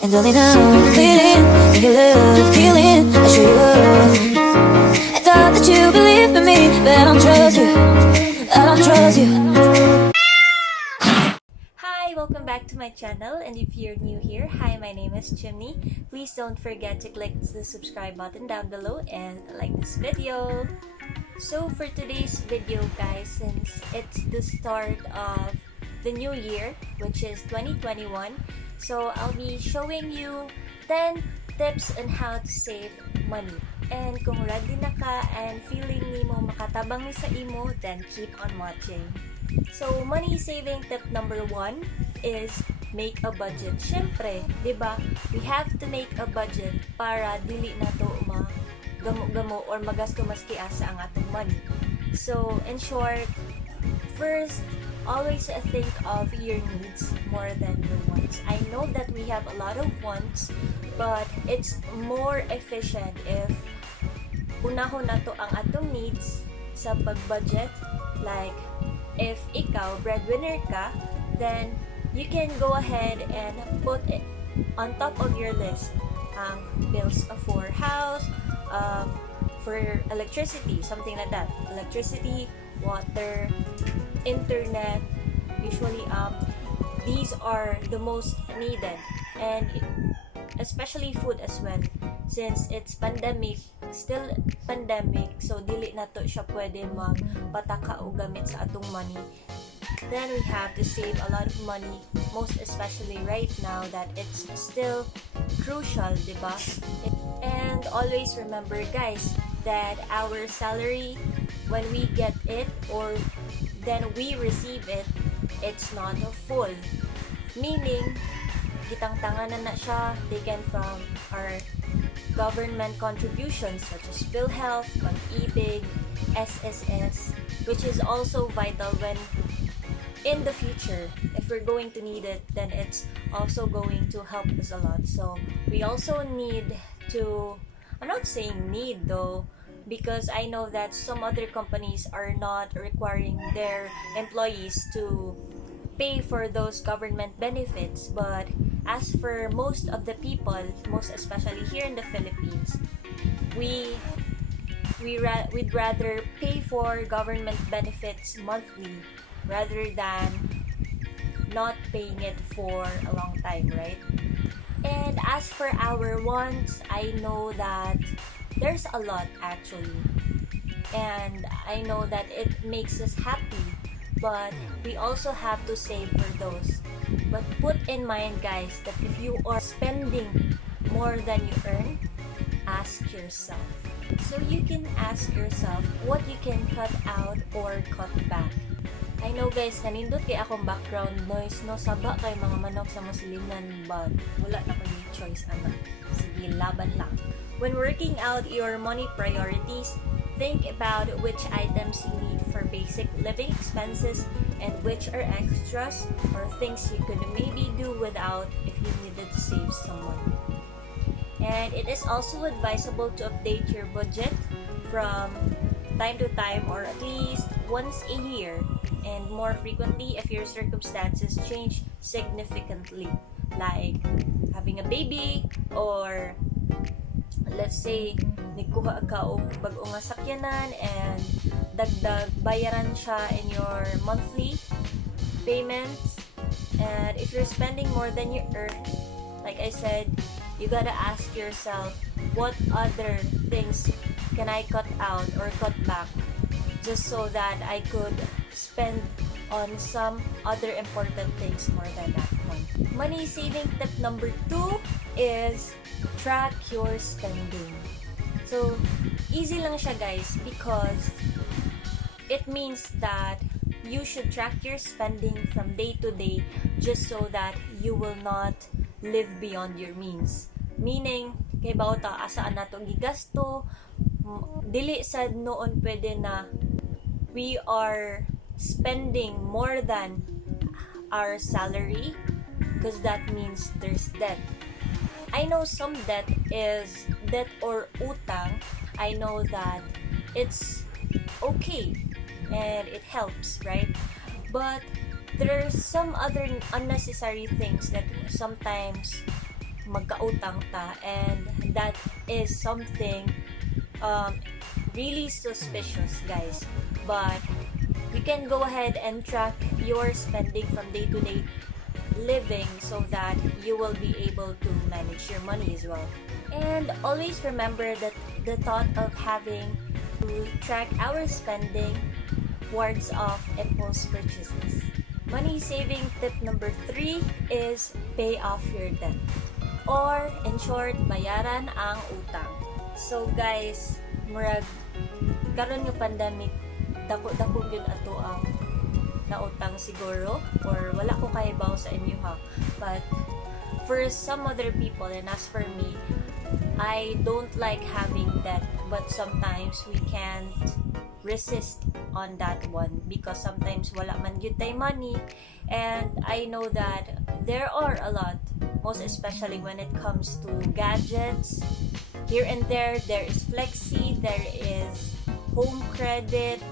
And only now, feeling like your love, feeling I show you love. I thought that you believed in me, but I don't trust you, I don't trust you. Hi, welcome back to my channel, and if you're new here, hi, my name is Chimney. Please don't forget to click the subscribe button down below and like this video. So for today's video guys, since it's the start of the new year, which is 2021, so I'll be showing you 10 tips on how to save money. And kung ready na ka and feeling nimo makatabang ni sa imo, then keep on watching. So, money saving tip number 1 is make a budget. Syempre, 'di ba? We have to make a budget para dili na to gamo or magasto maski asa ang atong money. So, in short, first, always think of your needs more than your wants. I know that we have a lot of wants, but it's more efficient if unahon nato ang atong needs sa pag-budget. Like, if ikaw, breadwinner ka, then you can go ahead and put it on top of your list ang bills for house, for electricity, something like that. Electricity, water, internet, usually these are the most needed, and especially food as well, since it's still pandemic, so dili na to siya pwede magpataka o gamit sa atong money. Then we have to save a lot of money, most especially right now that it's still crucial, diba? And always remember guys, that our salary, when we get it or then we receive it, it's not a full. Meaning, gitang-tanganan na siya taken from our government contributions such as PhilHealth, Pag-ibig, SSS, which is also vital when in the future, if we're going to need it, then it's also going to help us a lot. So we also need to, I'm not saying need though, because I know that some other companies are not requiring their employees to pay for those government benefits, but as for most of the people, most especially here in the Philippines, we'd rather pay for government benefits monthly rather than not paying it for a long time, right? And as for our wants, I know that there's a lot actually, and I know that it makes us happy, but we also have to save for those. But put in mind guys, that if you are spending more than you earn, ask yourself. So you can ask yourself what you can cut out or cut back. I know guys, nanindot kay akong background noise, no? Saba kay mga manok sa muslinan, but wala na ko yung choice, anak. Sige, laban lang. When working out your money priorities, think about which items you need for basic living expenses and which are extras or things you could maybe do without if you needed to save some money. And it is also advisable to update your budget from time to time, or at least once a year, and more frequently if your circumstances change significantly, like having a baby, or let's say nikuha ka og bag-o nga sakyanan and dagdag bayaran siya in your monthly payments. And if you're spending more than you earn, like I said, you gotta ask yourself, what other things can I cut out or cut back just so that I could spend on some other important things more than that one. Money saving tip number 2 is track your spending. So, easy lang siya guys, because it means that you should track your spending from day to day just so that you will not live beyond your means. Meaning, kay bawta asaan nato gigasto, dili sad noon pwede na we are spending more than our salary, because that means there's debt. I know some debt is debt or utang. I know that it's okay and it helps, right? But there's some other unnecessary things that sometimes magkautang ta, and that is something really suspicious, guys. But you can go ahead and track your spending from day to day living so that you will be able to manage your money as well. And always remember that the thought of having to track our spending wards off impulse purchases. Money saving tip number 3 is pay off your debt. Or in short, bayaran ang utang. So guys, murag karon nga pandemic, dako-dako gyud ato ang nautang siguro, or wala ko kahibaw sa inyo ha. But for some other people, and as for me, I don't like having debt, but sometimes we can't resist on that one because sometimes wala man gyud tay money, and I know that there are a lot, most especially when it comes to gadgets. Here and there is flexi, there is home credit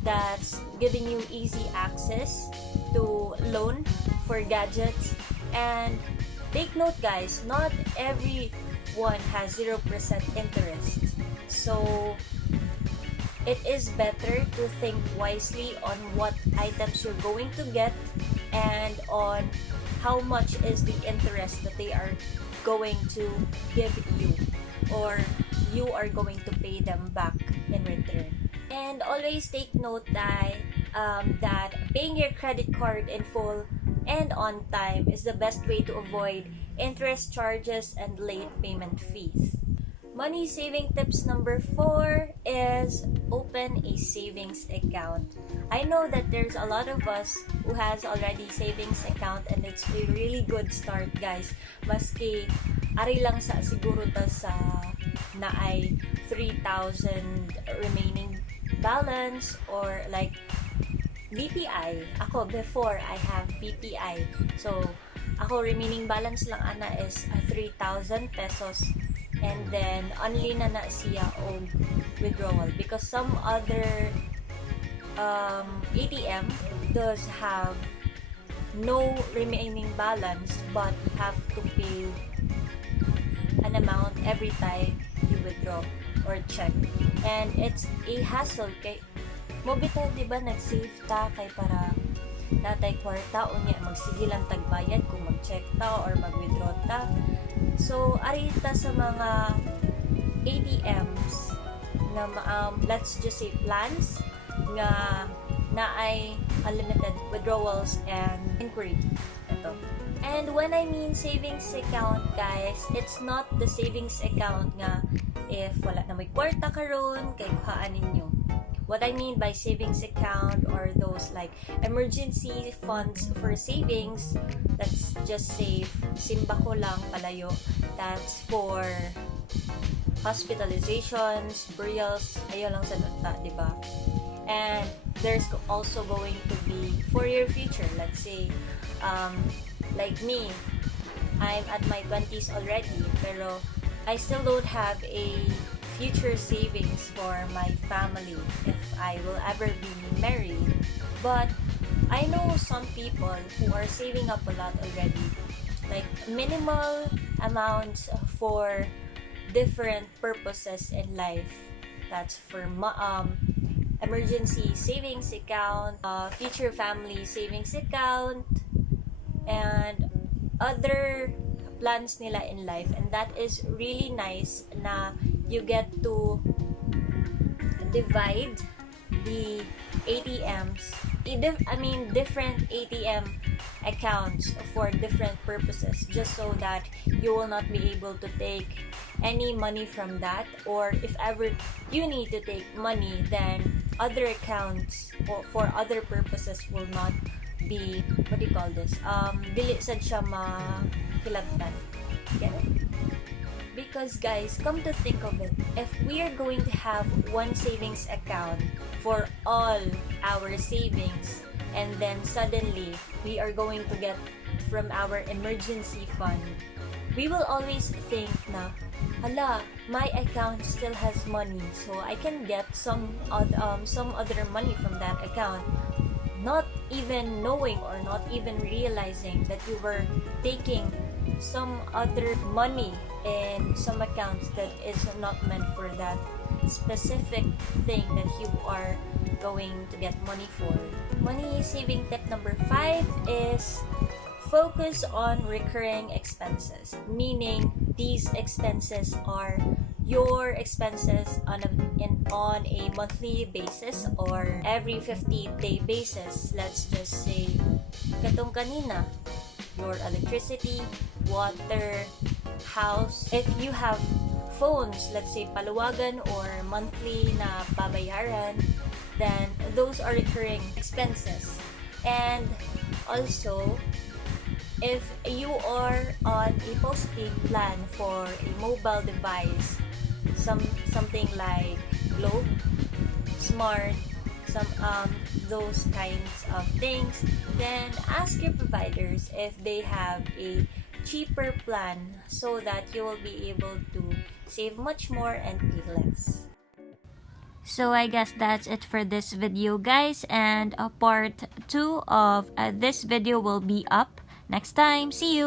that's giving you easy access to loan for gadgets. And take note guys, not everyone has 0% interest. So it is better to think wisely on what items you're going to get and on how much is the interest that they are going to give you, or you are going to pay them back in return. And always take note that paying your credit card in full and on time is the best way to avoid interest charges and late payment fees. Money saving tips number 4 is open a savings account. I know that there's a lot of us who has already savings account, and it's a really good start guys. Maski ari lang sa siguro ta sa na ay 3,000 remaining balance, or like BPI. Ako before I have BPI. So ako remaining balance lang ana is 3,000 pesos, and then only na siya og withdrawal, because some other ATM does have no remaining balance, but you have to pay an amount every time you withdraw or check, and it's a hassle kay mo bitaw, di ba, nag-save ta kay para natay kwarta unya magsigilan tagbayad kung mag-check ta or mag-withdraw ta. So arita sa mga ATMs na let's just say plans nga na ay unlimited withdrawals and inquiry. Ito. And when I mean savings account guys, it's not the savings account nga if wala na may kwarta karon kay kuhaan ninyo. What I mean by savings account are those like emergency funds for savings. Let's just say simba ko lang palayo, that's for hospitalizations, burials, ayo lang sa nota, di ba? And there's also going to be for your future. Let's say like me, I'm at my 20s already, pero I still don't have a future savings for my family if I will ever be married. But I know some people who are saving up a lot already, like minimal amounts for different purposes in life. That's for emergency savings account, future family savings account, and other plans nila in life. And that is really nice na you get to divide the ATMs, different ATM accounts for different purposes, just so that you will not be able to take any money from that, or if ever you need to take money, then other accounts for other purposes will not be, what do you call this, dili sad siya mahilabtan. Get it? Because guys, come to think of it, if we are going to have one savings account for all our savings, and then suddenly we are going to get from our emergency fund, we will always think na, hala, my account still has money, so I can get some other money from that account, not even knowing or not even realizing that you were taking some other money in some accounts that is not meant for that specific thing that you are going to get money for. Money saving tip number 5 is focus on recurring expenses, meaning these expenses are your expenses on a monthly basis or every 15-day basis. Let's just say, katong kanina, your electricity, water, house. If you have phones, let's say paluwagan or monthly na babayaran, then those are recurring expenses. And also, if you are on a postpaid plan for a mobile device, something like Globe, Smart, those kinds of things, then ask your providers if they have a cheaper plan so that you will be able to save much more and pay less. So I guess that's it for this video, guys, and part 2 of this video will be up next time. See you!